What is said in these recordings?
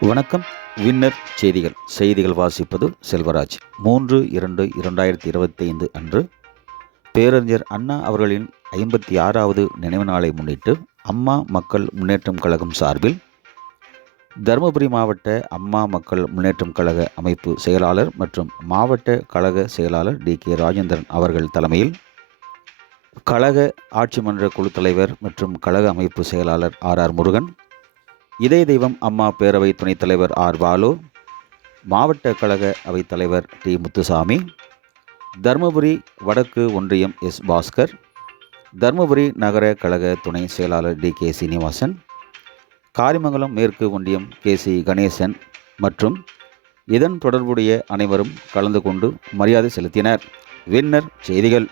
வணக்கம். வின்னர் செய்திகள். செய்திகள் வாசிப்பது செல்வராஜ். மூன்று இரண்டு இரண்டாயிரத்தி இருபத்தைந்து அன்று பேரறிஞர் அண்ணா அவர்களின் ஐம்பத்தி ஆறாவது நினைவு நாளை முன்னிட்டு அம்மா மக்கள் முன்னேற்றம் கழகம் சார்பில் தருமபுரி மாவட்ட அம்மா மக்கள் முன்னேற்றம் கழக அமைப்பு செயலாளர் மற்றும் மாவட்ட கழக செயலாளர் டி கே ராஜேந்திரன் அவர்கள் தலைமையில் கழக ஆட்சி மன்ற குழு தலைவர் மற்றும் கழக அமைப்பு செயலாளர் ஆர் ஆர் முருகன் இதய தெய்வம் அம்மா பேரவை துணைத் தலைவர் ஆர் பாலு மாவட்ட கழக அவைத் தலைவர் டி முத்துசாமி தருமபுரி வடக்கு ஒன்றியம் எஸ் பாஸ்கர் தருமபுரி நகர கழக துணை செயலாளர் டி கே சீனிவாசன் காரிமங்கலம் மேற்கு ஒன்றியம் கே சி கணேசன் மற்றும் இதன் தொடர்புடைய அனைவரும் கலந்து கொண்டு மரியாதை செலுத்தினர். வின்னர் செய்திகள்.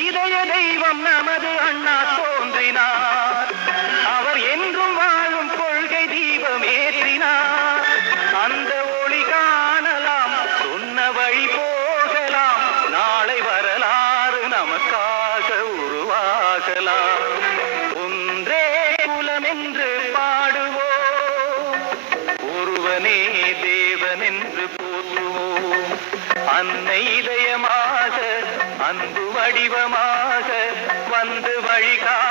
இதய தெய்வம் நம நமக்காக உருவாகலாம். ஒன்றே குலமென்று பாடுவோம். ஒருவனே தேவன் என்று போற்றுவோம். அன்னை இதயமாக அன்பு வடிவமாக வந்து வழிகா